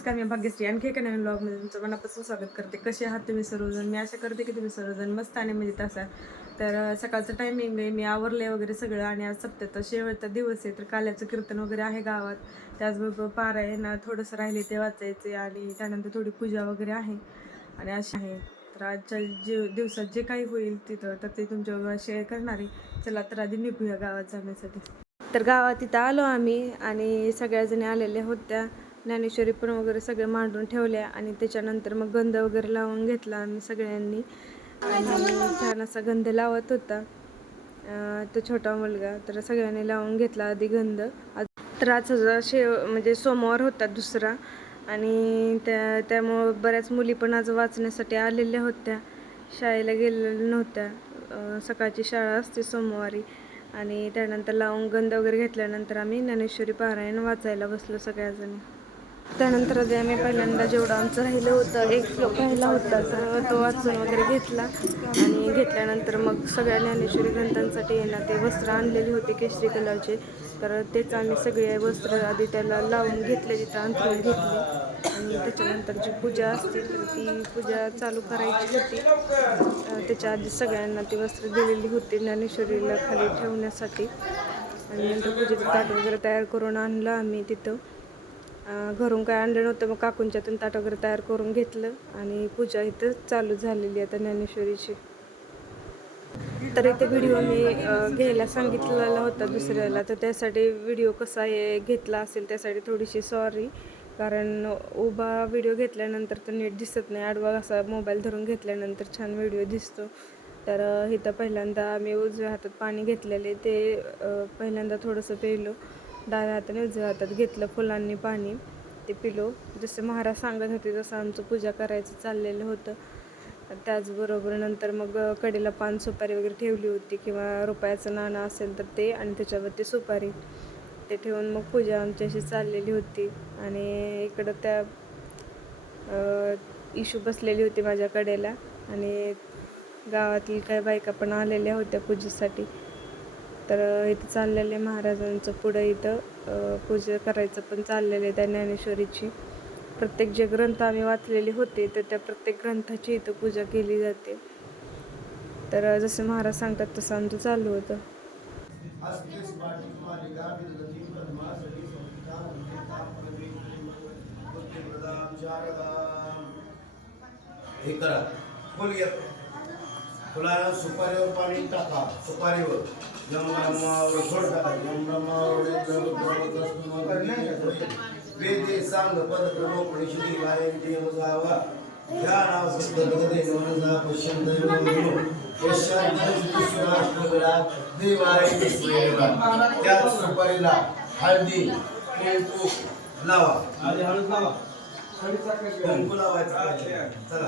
नमस्कार, मी भाग्यश्री आणखी एका नवीन ब्लॉगमध्ये तुमचं मनापासून स्वागत करते. कसे आहात तुम्ही सर्वजण? मी आशा करते की तुम्ही सर्वजण मस्त आणि मजेत असाल. तर सकाळचं टायमिंग आहे, मी आवरले वगैरे सगळं आणि आज सप्त्याचा शेवटचा दिवस आहे. तर काल्याचं कीर्तन वगैरे आहे गावात, त्याचबरोबर पारायण थोडंसं राहिले ते वाचायचे आणि त्यानंतर थोडी पूजा वगैरे आहे आणि अशी आहे. तर आजच्या दिवसात जे काही होईल तिथं तर ते तुमच्याबरोबर शेअर करणार आहे. चला तर आधी निघूया गावात जाण्यासाठी. तर गावात तिथं आलो आम्ही आणि सगळ्याजणी आलेल्या होत्या. ज्ञानेश्वरी पण वगैरे सगळे मांडून ठेवल्या आणि त्याच्यानंतर मग गंध वगैरे लावून घेतला आम्ही सगळ्यांनी. आणि छान असा गंध लावत होता तो छोटा मुलगा, तर सगळ्यांनी लावून घेतला आधी गंध. तर आज म्हणजे सोमवार होता दुसरा आणि त्यामुळं बऱ्याच मुली पण आज वाचण्यासाठी आलेल्या होत्या, शाळेला गेलेल्या नव्हत्या. सकाळची शाळा असते सोमवारी. आणि त्यानंतर लावून गंध वगैरे घेतल्यानंतर आम्ही ज्ञानेश्वरी पारायण वाचायला बसलो सगळ्याजणी. त्यानंतर आम्ही पहिल्यांदा जेवढं आमचं राहिलं होतं एक श्लोक राहिला होता तर तो वाचून वगैरे घेतला आणि घेतल्यानंतर मग सगळ्या ज्ञानेश्वरी ग्रंथांसाठी येणार ते वस्त्र आणलेले होते केशरी कलरचे. तर तेच आम्ही सगळे वस्त्र आधी त्याला लावून घेतले, तिथं अंथरून घेतले आणि त्याच्यानंतर जी पूजा असते तर ती पूजा चालू करायची होती. त्याच्या आधी सगळ्यांना ती वस्त्र दिलेली होती ज्ञानेश्वरीला खाली ठेवण्यासाठी. आणि नंतर पूजेचं ताट वगैरे तयार करून आणलं आम्ही तिथं. घरून काय आणलं नव्हतं, मग काकूंच्यातून ताट वगैरे तयार करून घेतलं आणि पूजा इथं चालू झालेली आता ज्ञानेश्वरीची. तर इथे व्हिडिओ मी घ्यायला सांगितलेला होता दुसऱ्याला, तर त्यासाठी व्हिडिओ कसा घेतला असेल त्यासाठी थोडीशी सॉरी. कारण उभा व्हिडिओ घेतल्यानंतर तर नीट दिसत नाही, आडवा असा मोबाईल धरून घेतल्यानंतर छान व्हिडिओ दिसतो. तर इथं पहिल्यांदा मी उजव्या हातात पाणी घेतलेले ते पहिल्यांदा थोडंसं पिलो, डाव्या हाताने उजव्या हातात घेतलं फुलांनी पाणी, ते पिलो. जसं महाराज सांगत होते तसं आमचं पूजा करायचं चाललेलं होतं. त्याचबरोबर नंतर मग कडेला पान सुपारी वगैरे ठेवली होती किंवा रुपयाचं नाणं असेल तर ते, आणि त्याच्यावरती सुपारी ते ठेवून मग पूजा आमची अशी चाललेली होती. आणि इकडं त्या इशू बसलेली होती माझ्या कडेला आणि गावातील काही बायका पण आलेल्या होत्या पूजेसाठी. तर इथं चाललेले महाराजांचं पुढं इथं पूजा करायचं पण चाललेलं आहे त्या ज्ञानेश्वरीची. प्रत्येक जे ग्रंथ आम्ही वाचलेले होते तर त्या प्रत्येक ग्रंथाची इथं पूजा केली जाते. तर जसं महाराज सांगतात तसं आमचं चालू होतं. फुलाला सुपारीवर पाणी टाका, सुपारीवर यमब्रह्मावर सोड टाका, वेदे सांग पदक्रमो परिषदी गायन देव जावा ध्यानाव सद्गते नवनजा पश्यंत योगिनो यशांतराष्ट्रगडा देवाय स्वेवा. त्या सुपारीला हळदी कुंकू लावा, आधी हळद लावा, कुंकू लावायचा. चला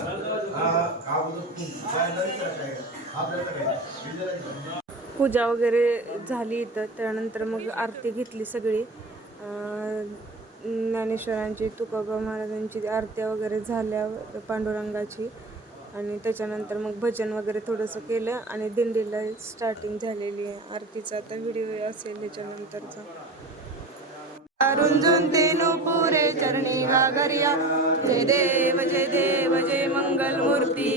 पूजा वगैरे झाली तर त्यानंतर मग आरती घेतली सगळी. ज्ञानेश्वरांची, तुकोबा महाराजांची आरत्या वगैरे झाल्या पांडुरंगाची. आणि त्याच्यानंतर मग भजन वगैरे थोडंसं केलं आणि दिंडीला स्टार्टिंग झालेली आहे. आरतीचा आता व्हिडिओ असेल त्याच्यानंतरचा. रुंजून ते नुपुरे चरणी गागरिया, जय देव जय देव जय मंगल मूर्ती.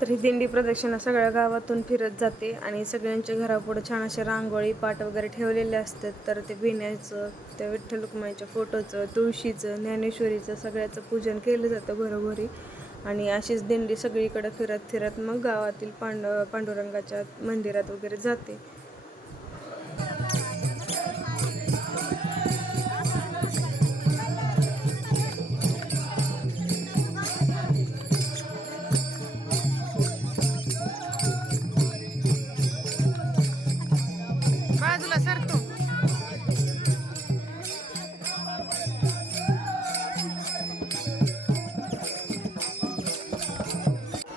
तर ही दिंडी प्रदक्षिणा सगळ्या गावातून फिरत जाते आणि सगळ्यांच्या घरापुढे छान असे रांगोळी पाट वगैरे ठेवलेले असतात. तर ते बिण्याचं, त्या विठ्ठल रुक्माईच्या फोटोचं, तुळशीचं, ज्ञानेश्वरीचं सगळ्याचं पूजन केलं जातं घरोघरी. आणि अशीच दिंडी सगळीकडे फिरत फिरत मग गावातील पांडुरंगाच्या मंदिरात वगैरे जाते. बाजूला सरतो.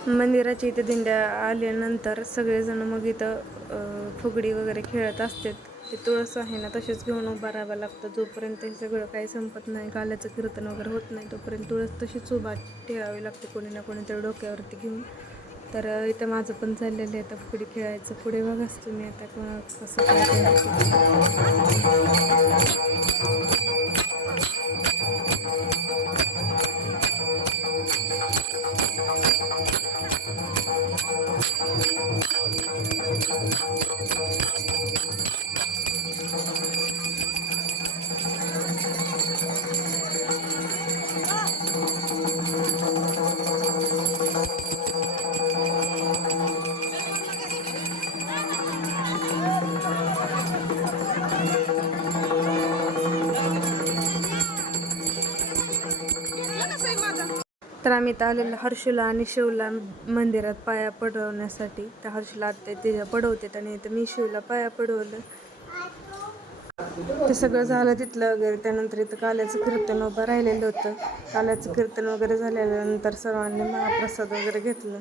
मंदिराच्या इथे दिंड्या आल्यानंतर सगळेजण मग इथं फुगडी वगैरे खेळत असतात. ते तुळस आहे ना तसेच घेऊन उभा राहावं लागतं. जोपर्यंत हे सगळं काही संपत नाही, काल्याचं कीर्तन वगैरे होत नाही, तोपर्यंत तुळस तशीच उभा ठेवावी लागते कोणी ना कोणी तर डोक्यावरती घेऊन. तर इथं माझं पण चाललेलं आहे आता फुगडी खेळायचं. पुढे बघाच तुम्ही आता कसं काय तर आम्ही इथं आलेलो हर्षूला आणि शिवला मंदिरात पाया पडवण्यासाठी. त्या हर्षूला ते पडवते आणि इथं मी शिवला पाया पडवलं. ते सगळं झालं तिथलं वगैरे. त्यानंतर इथं काल्याचं कीर्तन उभं राहिलेलं होतं. काल्याचं कीर्तन वगैरे झाल्यानंतर सर्वांनी महाप्रसाद वगैरे घेतलं.